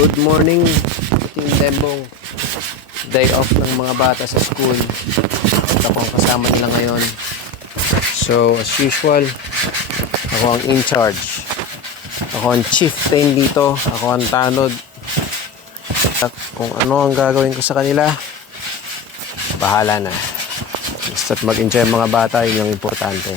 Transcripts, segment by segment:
Good morning. Ito yung demong day off ng mga bata sa school. At ako ang kasama nila ngayon. So, as usual, ako ang in charge. Ako ang chieftain dito. Ako ang tanod. At kung ano ang gagawin ko sa kanila, bahala na. Basta't mag-enjoy ang mga bata, yun yung importante.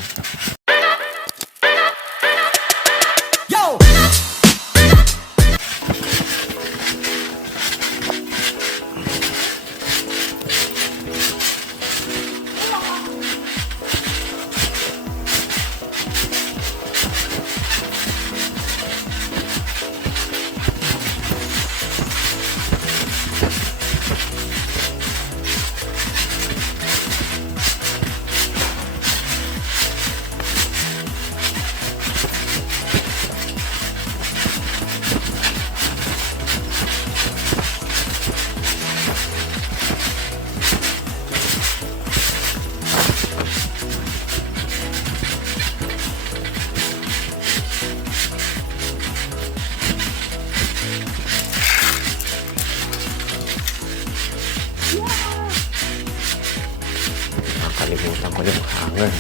Nakalimutan ko yung hanger.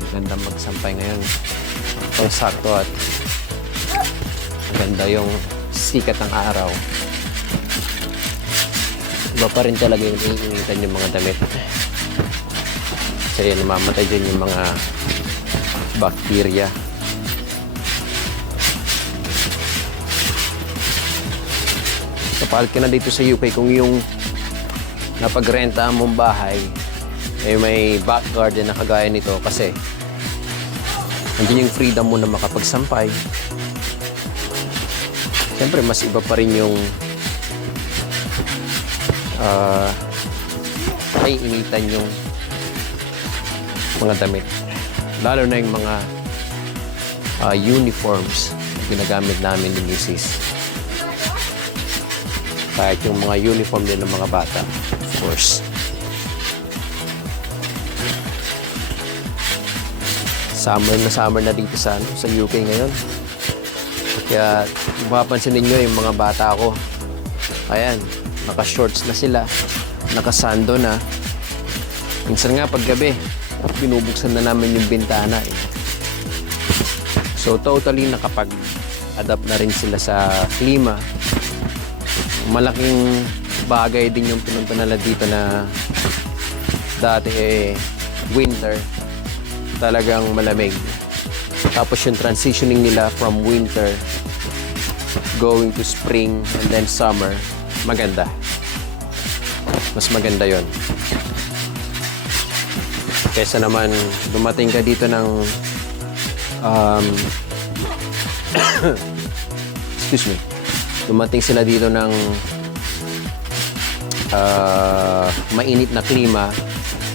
Maganda magsampay ngayon. Ito sakto at maganda yung sikat ng araw. Iba pa rin talaga yung iinitan yung mga damit. Kasi namamatay dyan yung mga bacteria. Kapal ka na dito sa UK kung yung napagrenta mong bahay ay may back garden na kagaya nito kasi nandiyan yung freedom mo na makapagsampay. Siyempre mas iba pa rin yung ay initan yung mga damit, lalo na yung mga uniforms na ginagamit namin ni Mrs. Kahit yung mga uniform din ng mga bata, of course. Summer na dito sa UK ngayon. Kaya mapapansin ninyo yung mga bata ko. Ayan, naka-shorts na sila, naka-sando na. Minsan nga paggabi, binubuksan na namin yung bintana eh. So totally nakapag-adapt na rin sila sa klima. Malaking bagay din yung pinunta nila dito na dati winter, talagang malamig. Tapos yung transitioning nila from winter going to spring and then summer, maganda. Mas maganda yon. Kesa naman dumating ka dito ng excuse me. Dumating sila dito ng mainit na klima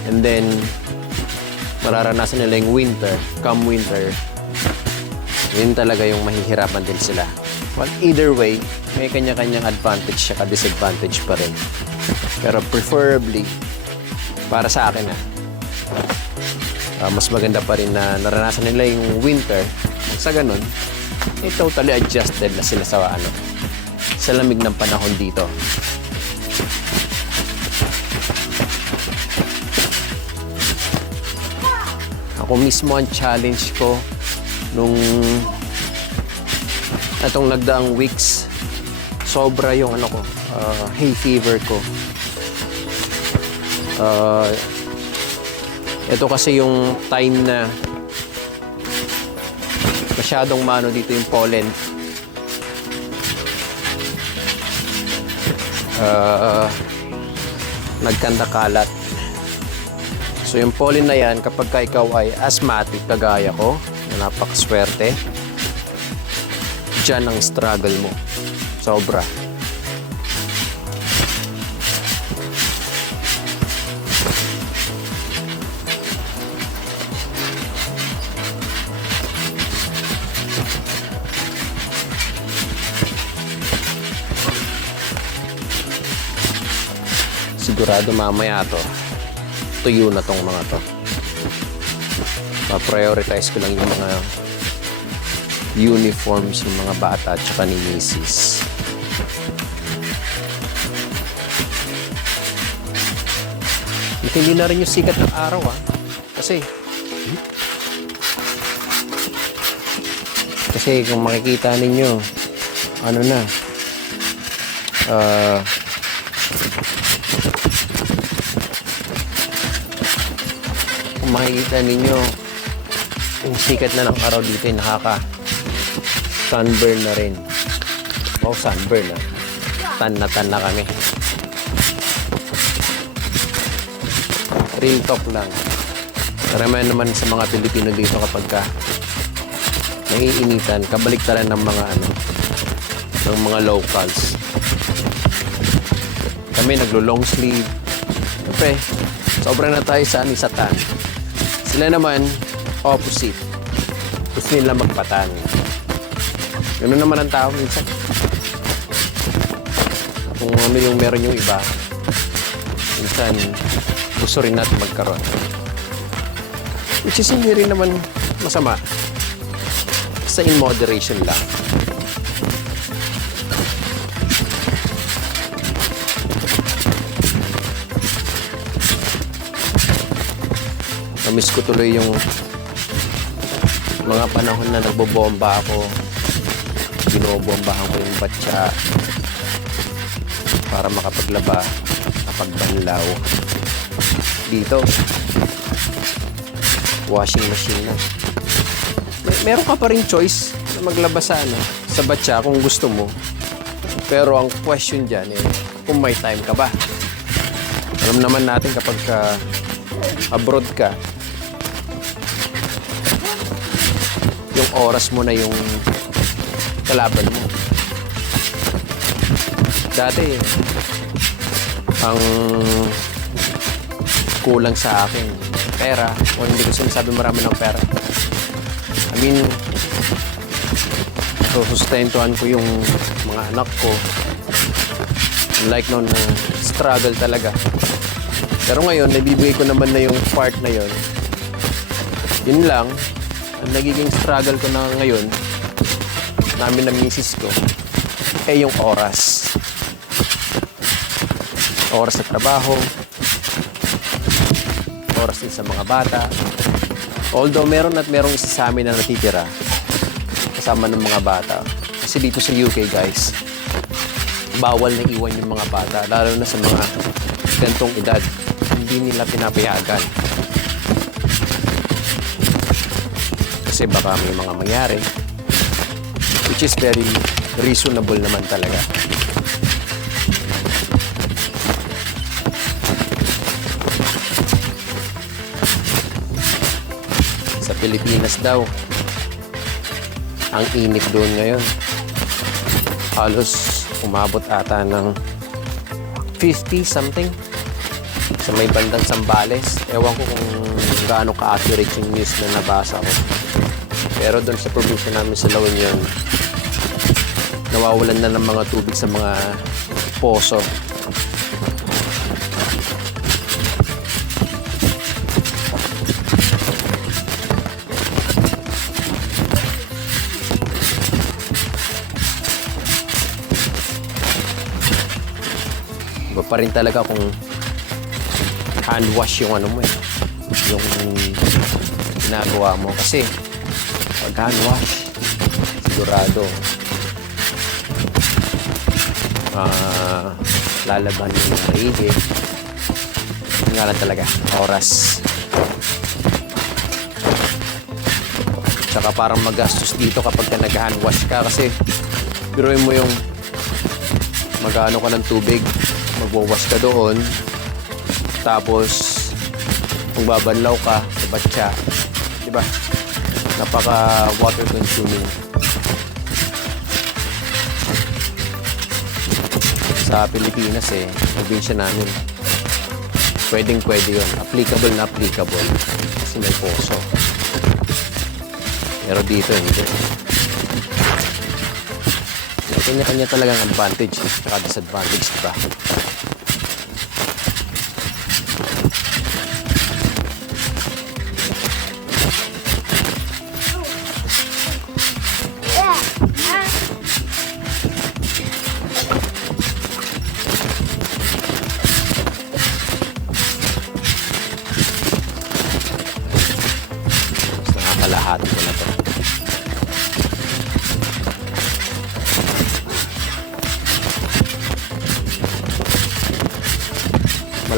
and then mararanasan nila yung winter. Come winter, yun talaga yung mahihirapan din sila. Well, either way, may kanya-kanyang advantage at disadvantage pa rin. Pero preferably, para sa akin mas maganda pa rin na naranasan nila yung winter. Sa ganun, totally adjusted na sila sa lamig ng panahon dito. Ako mismo ang challenge ko nung itong nagdaang weeks, sobra yung hay fever ko. Ito kasi yung time na masyadong dito yung pollen. Nagkanda-kalat. So yung pollen na yan, kapag ikaw ay asthmatic kagaya ko, na napakaswerte, dyan ang struggle mo. Sobra. Sigurado mamaya tuyo na tong mga to. Pa-prioritize ko lang yung mga uniforms ng mga bata at saka ni misis. Hindi na rin yung sikat ng araw kasi kung makikita ninyo ano na kung makikita ninyo yung sikat na ng araw dito ay nakaka sunburn na rin. Sunburn na. Tan na kami. Real talk lang. Karamihan naman sa mga Pilipino dito kapag ka naiinitan, kabaliktaran ng mga locals. Kami naglo-long sleeve. Siyempre, sobra na tayo sa tan. Sila naman, opposite. Gusto nila magpatan. Ganoon naman ang tao minsan. Kung meron yung iba, minsan gusto rin natin magkaroon. Which is hindi rin naman masama. Basta in moderation lang. Namiss ko tuloy yung mga panahon na nagbobomba ako. Binobombahan ko yung batya para makapaglaba, makapagbanlaw. Dito, washing machine na. Meron ka pa rin choice na maglaba sa batya kung gusto mo. Pero ang question dyan kung may time ka ba. Alam naman natin kapag abroad ka, yung oras mo na yung kalaban mo. Dati, ang kulang sa akin pera, o hindi ko sinasabi marami ng pera. I mean, sustentuhan ko yung mga anak ko. Like noon na struggle talaga. Pero ngayon, nabibigay ko naman na yung part na yon. Yun lang, ang nagiging struggle ko na ngayon, namin na misis ko, yung oras. Oras sa trabaho, oras din sa mga bata. Although merong isa sa amin na natitira kasama ng mga bata. Kasi dito sa UK, guys, bawal na iwan yung mga bata, lalo na sa mga gantong edad. Hindi nila pinapayagan. Kasi baka may mga mangyari, which is very reasonable naman talaga. Sa Pilipinas daw, ang init doon ngayon. Halos umabot ata ng 50 something sa may bandang Zambales. Ewan ko kung gaano ka-accurate yung news na nabasa ko. Pero doon sa probinsya namin sa La Union, nawawalan na ng mga tubig sa mga poso. Iba pa rin talaga kung hand wash yung yung ginagawa mo. Kasi pag hand wash, sigurado lalaban yung maigi. Yun nga lang talaga, oras. Tsaka parang magastos dito kapag nag-hand wash ka. Kasi biruin mo yung mag-ano ka ng tubig, magwawash ka doon, tapos magbabanlaw ka sa batya, diba? Napaka water consuming. Sa Pilipinas probinsya namin, pwede yun, applicable na applicable kasi may poso. Pero dito hindi. Kanya-kanya talagang advantage at disadvantage, diba?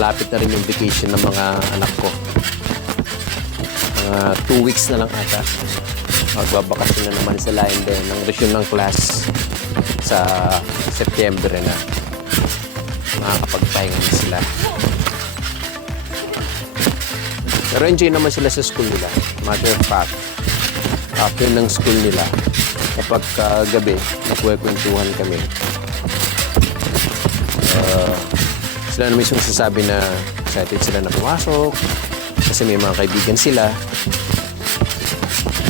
malapit na rin yung vacation ng mga anak ko. Mga 2 weeks na lang ata. Magbabakasyon na naman sila, and then ang resume ng class sa September na. Makakapagpahinga na sila. Pero enjoy naman sila sa school nila. Matter of fact, after ng school nila, kapag gabi, nagkwekwentuhan kami. Sila na mismo sasabi na excited sila na pumasok kasi may mga kaibigan sila,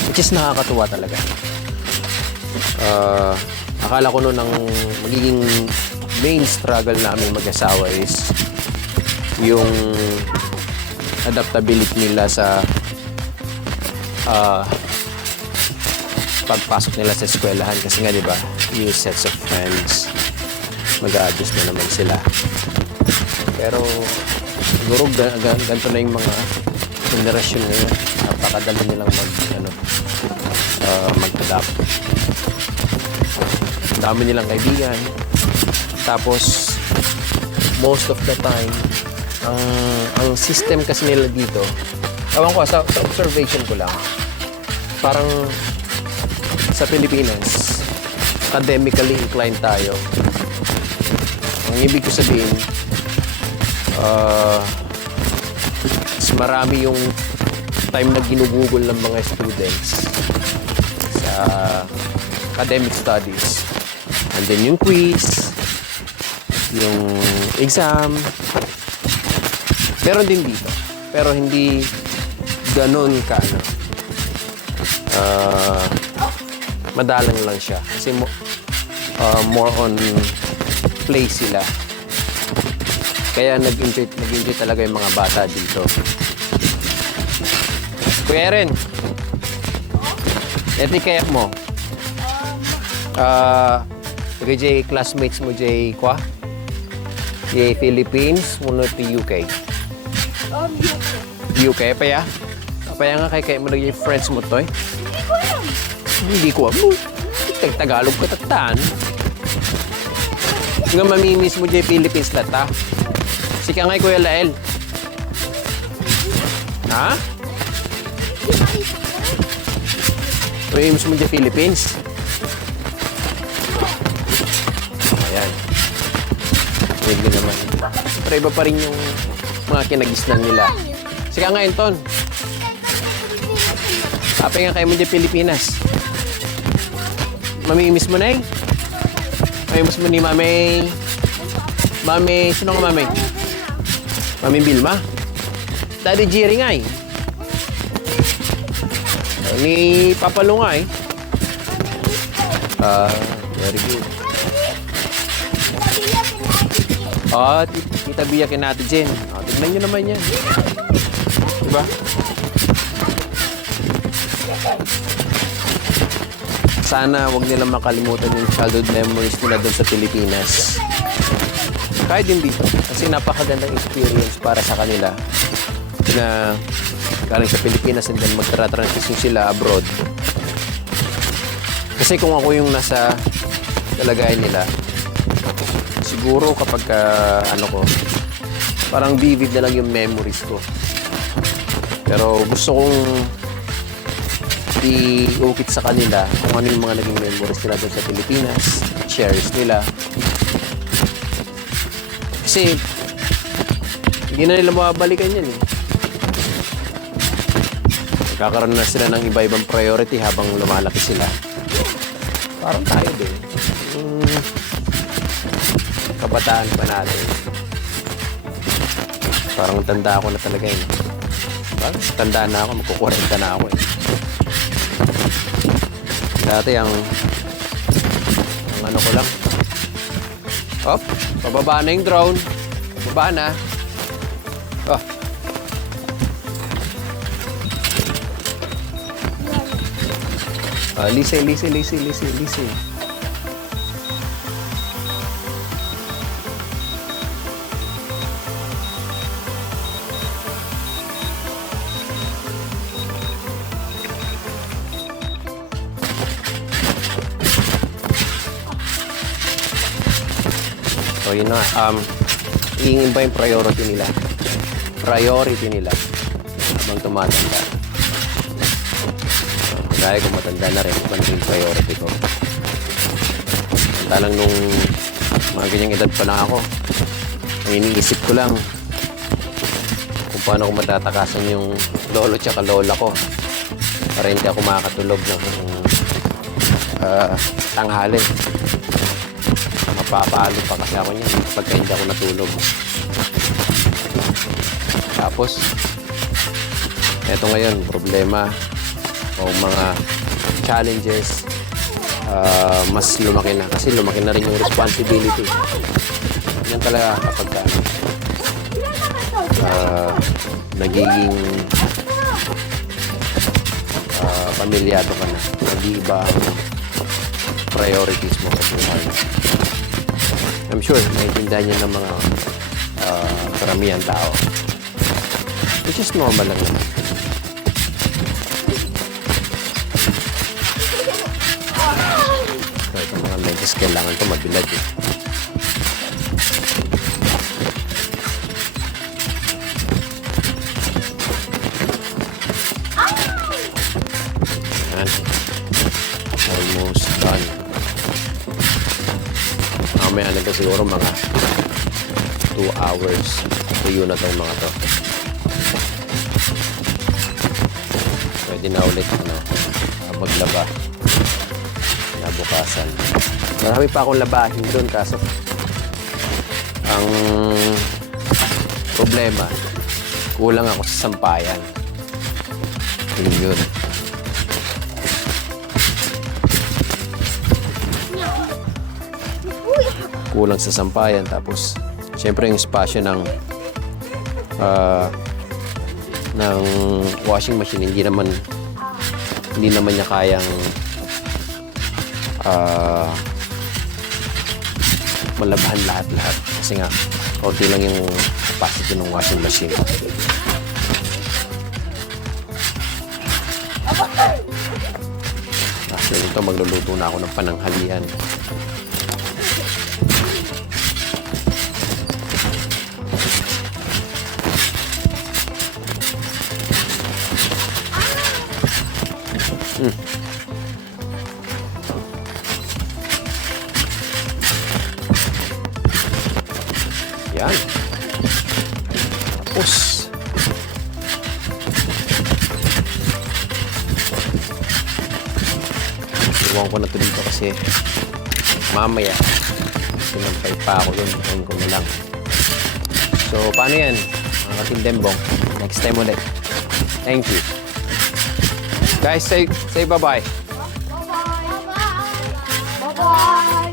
which is nakakatuwa talaga. Akala ko noon ang magiging main struggle namin mag-asawa is yung adaptability nila sa pagpasok nila sa eskwelahan kasi nga, di ba, new sets of friends, mag-a-adjust na naman sila. Pero siguro ganito na yung mga generasyon ngayon. Napakadali nilang mag-adapt. Ang dami nilang kaibigan. Tapos most of the time ang system kasi nila dito, ewan ko, sa observation ko lang, parang sa Pilipinas, academically inclined tayo. Ang ibig ko sabihin, mas marami yung time na ginugugol ng mga students sa academic studies. And then yung quiz, yung exam, meron din dito. Pero hindi ganun ka, madalang lang siya. Kasi more on play sila. Kaya nag-enjoy talaga yung mga bata dito. Kuya Eren, ito kaya mo? Jay classmates mo, Jay kwa? Jay Philippines, muna to UK. UK pa ya? Kaya nga kaya mo naging friends mo to eh? Hindi ko alam. Tagalog ka tataan. Nga mamimiss mo dyan Philippines lata. Sika nga Kuya Lael. Ha? Mamimiss mo dyan Philippines. Ayan. Hindi naman. Pero iba pa rin yung mga kinagisnan nila. Sika nga Anton. Kapay nga kayo mo dyan Pilipinas. Mamimiss mo na eh. Mamimiss mo ni Mami. Mami, sino nga Mami? Mami Bilma? Daddy Jerry nga eh. Ni Papa Lu nga eh. Very good. Tita Bia kinati Jen. Tignan nyo naman yan. Diba? Sana wag nilang makalimutan yung childhood memories nila doon sa Pilipinas. Kahit din dito. Kasi napakagandang experience para sa kanila na galing sa Pilipinas and then magtra-transition sila abroad. Kasi kung ako yung nasa kalagayan nila, siguro kapag parang vivid na lang yung memories ko. Pero gusto kong i-ukit sa kanila kung ano yung mga naging memories nila doon sa Pilipinas, shares nila. Kasi hindi na nila mababalikan yan eh. Nagkakaroon na sila ng iba-ibang priority habang lumalaki sila. Parang tayo din. Kabataan pa natin. Parang tanda ako na talaga yun. Parang tanda na ako, magkukurenta na ako eh. Dati ang ano ko lang. Op, pababa na yung drone. Pababa na. Oh. Lise. So yun na, iiba yung priority nila. Habang tumatanda. Gaya kung matanda na rin, iba na yung priority ko. Lang nung mga ganyang edad pa lang ako, ang iniisip ko lang kung paano ko matatakasan yung lolo tsaka lola ko para hindi ako makakatulog ng tanghali. Mapapalo pa kasi ako niyan pagka hindi ako natulog. Tapos eto ngayon, problema o mga challenges, mas lumaki na kasi lumaki na rin yung responsibility. Yan talaga kapag nagiging pamilyado ka na, nag-iiba ang priorities mo sa buhay. I'm sure naiintindihan niya ng mga karamihan tao, which is normal lang naman. Itong mga medis kailangan ito mabilad eh. Ayan. Almost done. Mamaya na ito siguro mga 2 hours. Tuyo na itong mga to. Pwede na ulit maglaba. Bukasan. Marami pa akong labahin doon kaso ang problema, kulang ako sa sampayan. Yun. Kulang sa sampayan tapos syempre yung espasyo ng washing machine hindi naman niya kayang malabahan lahat kasi nga konti lang yung capacity ng washing machine. Actually ito magluluto na ako ng pananghalian. Yan. Tapos iwan ko na ito dito kasi mamaya sinampay pa ako doon. Iwan ko na lang. So paano yan mga katindembong? Next time ulit. Thank you guys. Say bye bye. Bye bye.